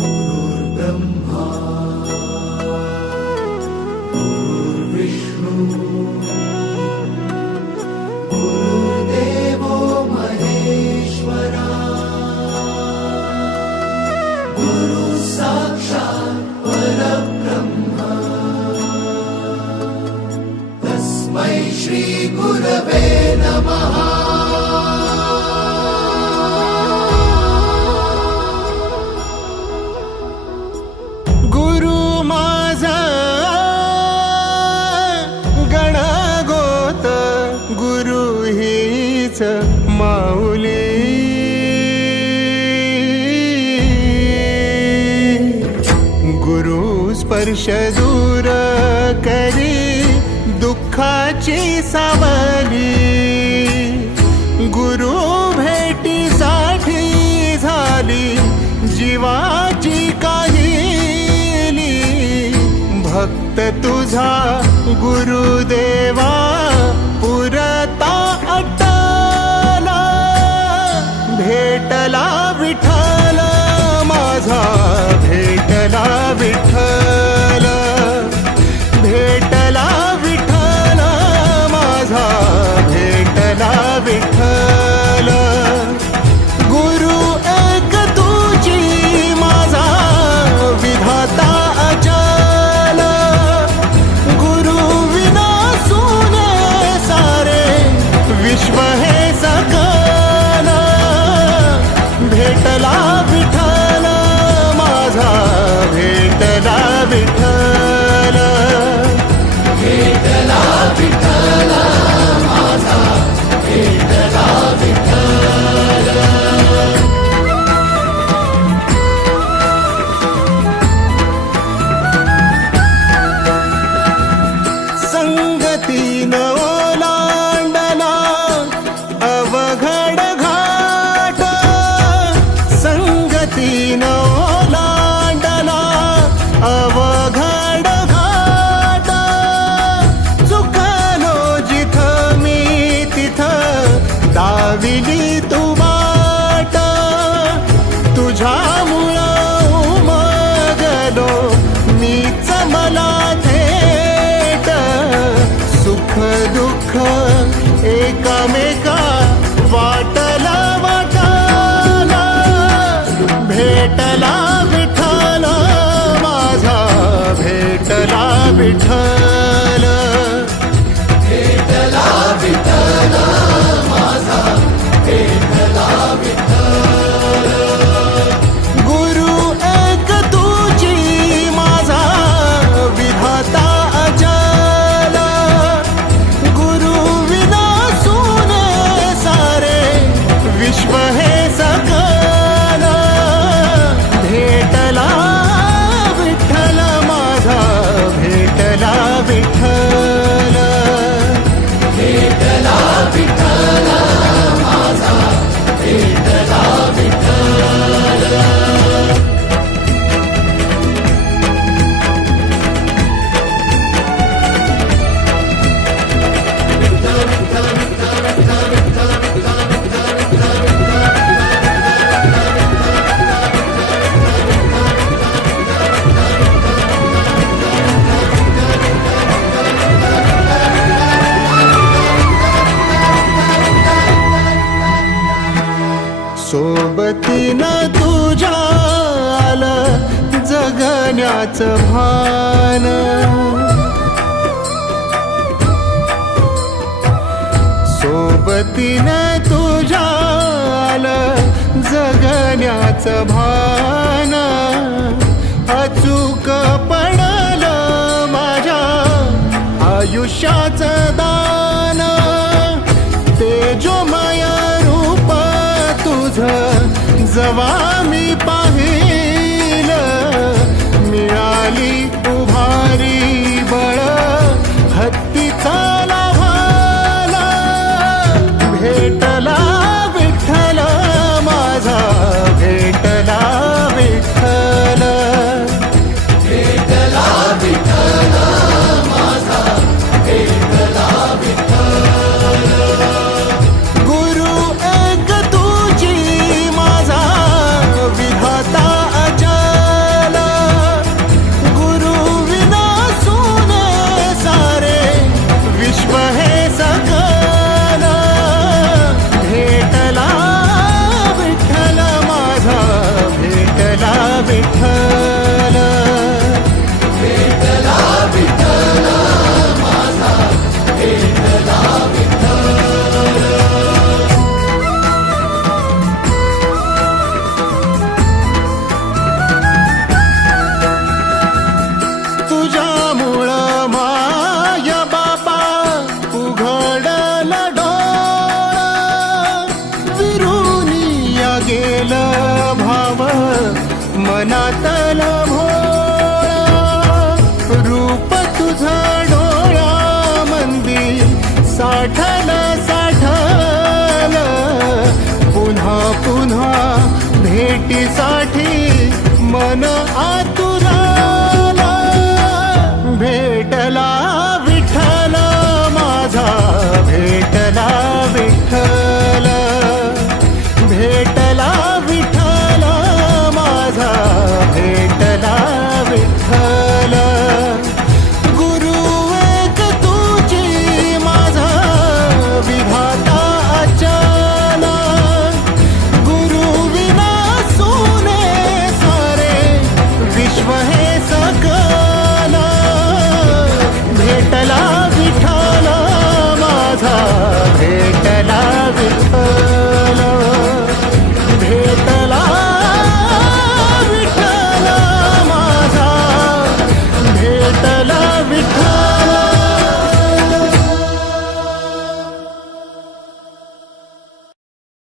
गुरुर्ब्रह्मा गुरुर्विष्णू गुरुर्देवो महेश्वरा गुरु साक्षात् परब्रह्म तस्मै श्री गुरवे नमः। माऊली गुरु स्पर्श दूर करी दुःखाची सावली, गुरु भेटीसाठी झाली जीवाची काहिली। भक्त तुझा गुरुदेवा पुरता भेटला विठ्ठल माझा, भेटला विठ्ठल, भेटला विठ्ठल माझा, भेटला विठ्ठल। गुरु एक तुझी माझा विधाता अचल, गुरु विना सुने सारे विश्व हे सकल। भेटला विठ्ठल माझा, भेटला विठ्ठल, भेटला विठ्ठल माझा, भेटला विठ्ठल। संगतीन ओलांडला अवघड घाट, संगतीन ओलांडला अवघड घाट। चुकलो जिथं मी तिथं दाविली तू वाट, तुझ्यामुळं उमगलो मीच मला थेट। सुख दुःख एकामेका वाटला वाटाला, भेटला विठ्ठल माझा, भेटला विठ्ठल, भेटला विठ्ठल माझा, भेटला विठ्ठल। गुरु एक तुझी माझा विधाता अचल, गुरु विना सुने सारे विश्व हे सकल। भेटला विठ्ठल माझा, भेटला विठ्ठल, भेटला विठ्ठल माझा, भेटला विठ्ठल। सोबतीनं तुझ्या आलं जगण्याचं भान, सोबतीनं तुझ्या आलं जगण्याचं भान। अचूक पडलं माझ्या आयुष्याचं दान, तेजोमय रूप तुझं जवा मी पाहिलं, मिळाली उभारी बळ हत्तीचा लाभाला। भेटला विठ्ठल माझा, भेटला विठ्ठल, भेटला विठ्ठल माझा, भेटला विठ्ठल। गुरु एक तुझी माझा विधाता अचल, मनातला भोळा रूप तुझं डोळ्यामंदी साठलं पुन्हा पुन्हा भेटीसाठी मन आत